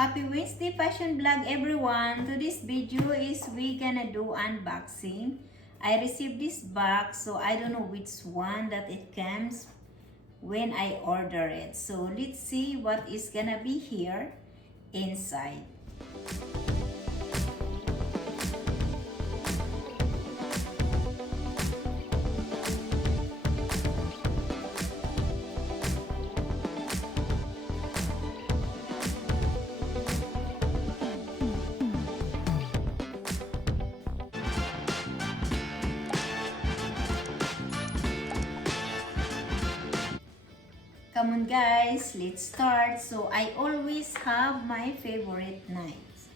Happy Wednesday fashion vlog everyone. Today's video is we gonna do unboxing. I received this box, so I don't know which one that it comes when I order it. So let's see what is gonna be here inside. Come on guys, let's start. So I always have my favorite knives.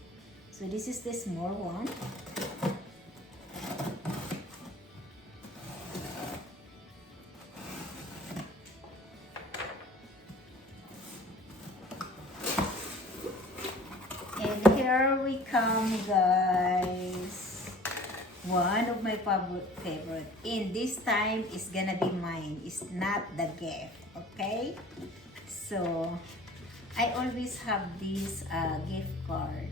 So this is the small one. And here we come guys. One of my favorite. And this time is gonna be mine. It's not the gift. Okay, so I always have this gift card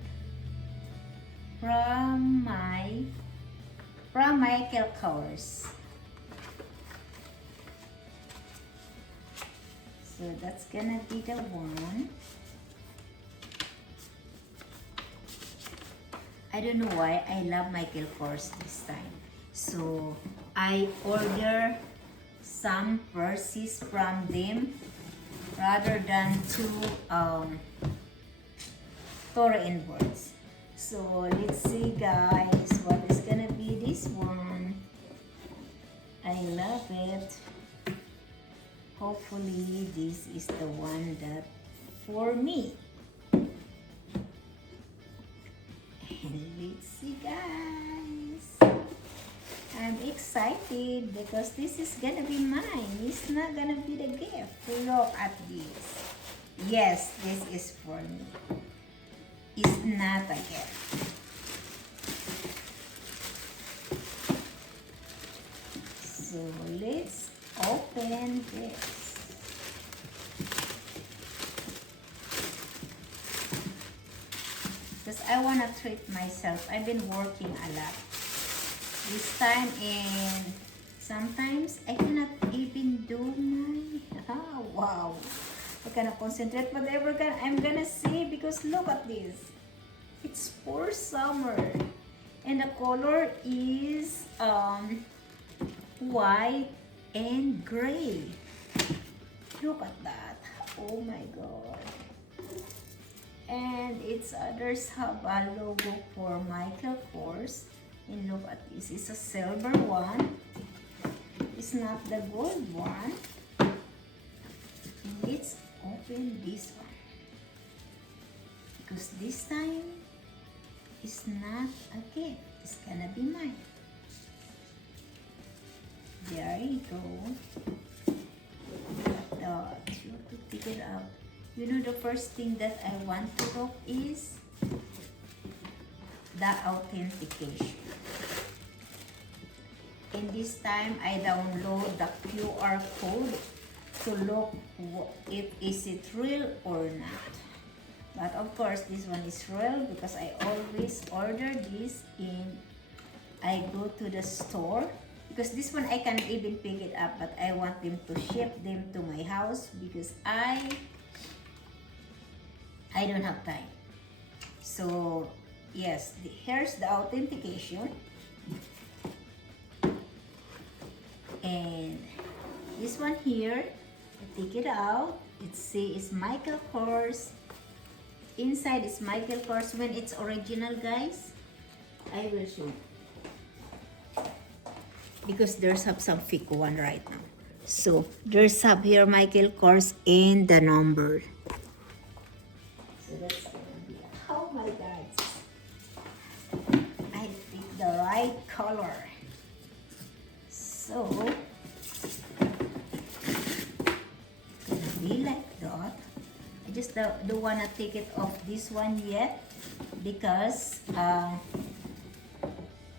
from My Micheal Kors. So that's gonna be the one. I don't know why I love Micheal Kors this time. So I order some purses from them rather than to Torah inwards. So let's see guys, what is gonna be this one. I love it. Hopefully this is the one that for me. And let's see guys. I'm excited because this is gonna be mine. It's not gonna be the gift. Look at this. Yes, this is for me. It's not a gift. So let's open this. Because I wanna treat myself. I've been working a lot this time, and sometimes I cannot even do my wow, I cannot concentrate whatever I'm gonna see, because look at this, it's for summer and the color is white and gray. Look at that. Oh my god. And it's others have a logo for Micheal Kors. And look at this, it's a silver one. It's not the gold one. And let's open this one. Because this time, it's not a gift. It's gonna be mine. There you go. Look at that. You have to take it out. You know, the first thing that I want to look is the authentication. And this time I download the QR code to look if is it real or not. But of course this one is real because I always order this in I go to the store, because this one I can even pick it up, but I want them to ship them to my house because I don't have time. So yes, here's the authentication. And this one here, I take it out. It says Micheal Kors. Inside is Micheal Kors when it's original, guys. I will show you. Because there's some fake one right now. So there's up here Micheal Kors and the number. So that's gonna be, oh my god. I picked the right color. So gonna be like that. I just don't wanna take it off this one yet because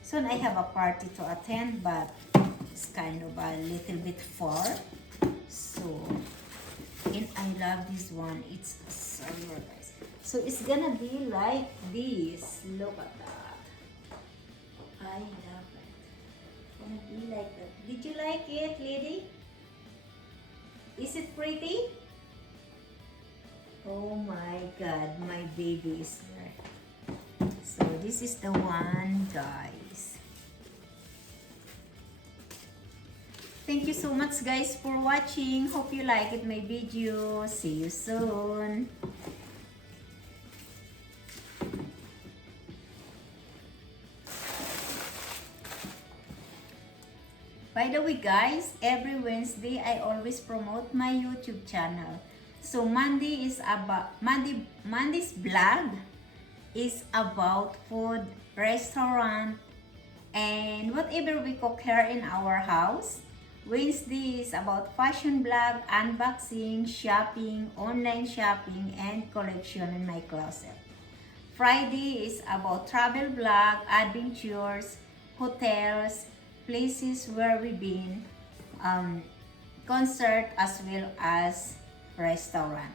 soon I have a party to attend, but it's kind of a little bit far. So, and I love this one. It's silver, guys. So it's gonna be like this. Look at that. I love it. It's gonna be like that. Did you like it, lady? Is it pretty? Oh my god, my baby is there. So this is the one, guys. Thank you so much, guys, for watching. Hope you like it, my video. See you soon. By the way, guys, every Wednesday I always promote my YouTube channel. So Monday's vlog is about food, restaurant, and whatever we cook here in our house. Wednesday is about fashion vlog, unboxing, shopping, online shopping, and collection in my closet. Friday is about travel vlog, adventures, hotels, places where we've been, concert, as well as restaurant.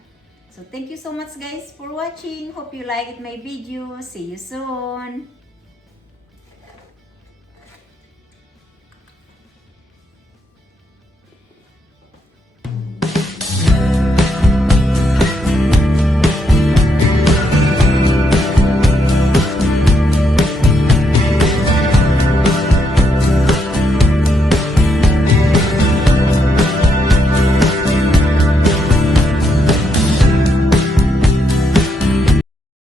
So thank you so much, guys, for watching. Hope you liked my video. See you soon.